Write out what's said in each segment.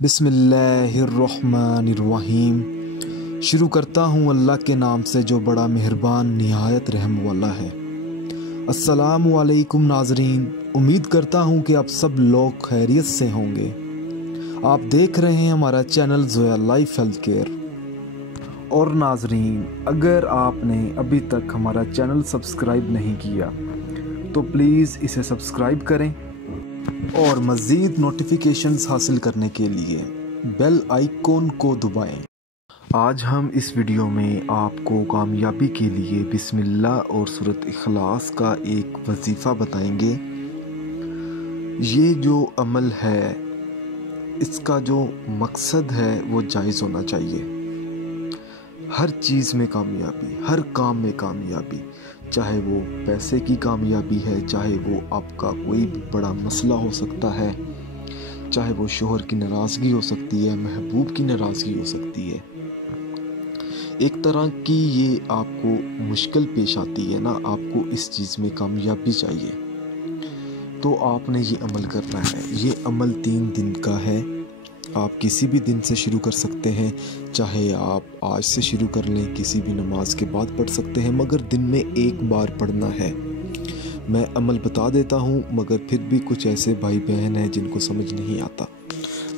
बिस्मिल्लाहिर्रहमानिर्रहीम। शुरू करता हूँ अल्लाह के नाम से जो बड़ा मेहरबान निहायत रहम वाला है। अस्सलामु अलैकुम नाजरीन, उम्मीद करता हूँ कि आप सब लोग खैरियत से होंगे। आप देख रहे हैं हमारा channel Zoya life health care. और नाजरीन, अगर आपने अभी तक हमारा चैनल सब्सक्राइब नहीं किया तो प्लीज़ इसे सब्सक्राइब करें और मज़ीद नोटिफिकेशंस हासिल करने के लिए बेल आइकॉन को दबाएं। आज हम इस वीडियो में आपको कामयाबी के लिए बिस्मिल्लाह और सूरत इखलास का एक वजीफ़ा बताएंगे। ये जो अमल है, इसका जो मकसद है वो जायज़ होना चाहिए। हर चीज़ में कामयाबी, हर काम में कामयाबी, चाहे वो पैसे की कामयाबी है, चाहे वो आपका कोई भी बड़ा मसला हो सकता है, चाहे वो शोहर की नाराज़गी हो सकती है, महबूब की नाराज़गी हो सकती है। एक तरह की ये आपको मुश्किल पेश आती है ना, आपको इस चीज़ में कामयाबी चाहिए तो आपने ये अमल करना है। ये अमल 3 दिन का है। आप किसी भी दिन से शुरू कर सकते हैं, चाहे आप आज से शुरू कर लें, किसी भी नमाज के बाद पढ़ सकते हैं, मगर दिन में एक बार पढ़ना है। मैं अमल बता देता हूँ, मगर फिर भी कुछ ऐसे भाई बहन हैं जिनको समझ नहीं आता।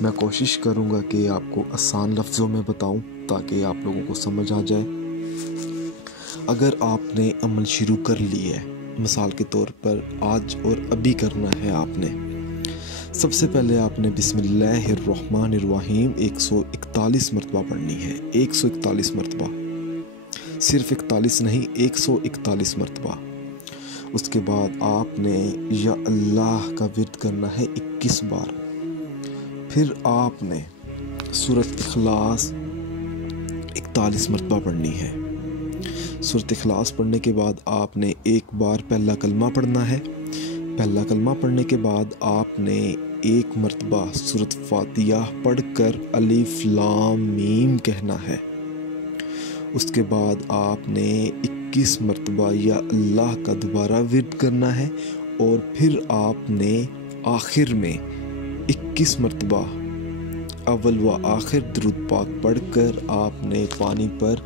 मैं कोशिश करूँगा कि आपको आसान लफ्ज़ों में बताऊँ ताकि आप लोगों को समझ आ जाए। अगर आपने अमल शुरू कर लिया है, मिसाल के तौर पर आज और अभी करना है आपने, सबसे पहले आपने बिस्मिल्लाहिर्रहमानिर्रहीम 141 मरतबा पढ़नी है। 141 मरतबा, सिर्फ 41 नहीं, 141 मरतबा। उसके बाद आपने या अल्लाह का विर्द करना है 21 बार। फिर आपने सूरत इखलास 41 मरतबा पढ़नी है। सूरत इखलास पढ़ने के बाद आपने एक बार पहला कलमा पढ़ना है। पहला कलमा पढ़ने के बाद आपने एक मरतबा सूरत फातिहा पढ़कर अलिफ लाम मीम कहना है। उसके बाद आपने 21 मरतबा या अल्लाह का दोबारा विर्द करना है और फिर आपने आखिर में 21 मरतबा अव्वल व आखिर दुरूद पाक पढ़कर आपने पानी पर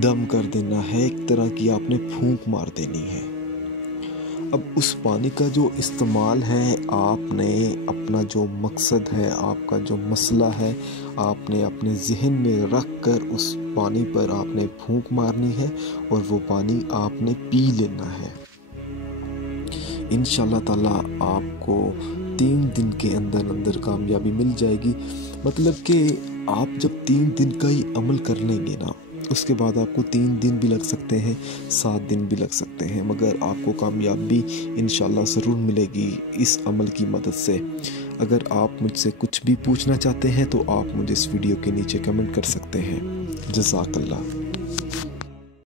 दम कर देना है। एक तरह की आपने फूंक मार देनी है। अब उस पानी का जो इस्तेमाल है, आपने अपना जो मकसद है, आपका जो मसला है, आपने अपने ज़हन में रख कर उस पानी पर आपने फूंक मारनी है और वो पानी आपने पी लेना है। इंशाल्लाह ताला आपको 3 दिन के अंदर अंदर कामयाबी मिल जाएगी। मतलब कि आप जब 3 दिन का ही अमल कर लेंगे ना, उसके बाद आपको 3 दिन भी लग सकते हैं, 7 दिन भी लग सकते हैं, मगर आपको कामयाबी इंशाल्लाह ज़रूर मिलेगी इस अमल की मदद से। अगर आप मुझसे कुछ भी पूछना चाहते हैं तो आप मुझे इस वीडियो के नीचे कमेंट कर सकते हैं। जज़ाकल्लाह।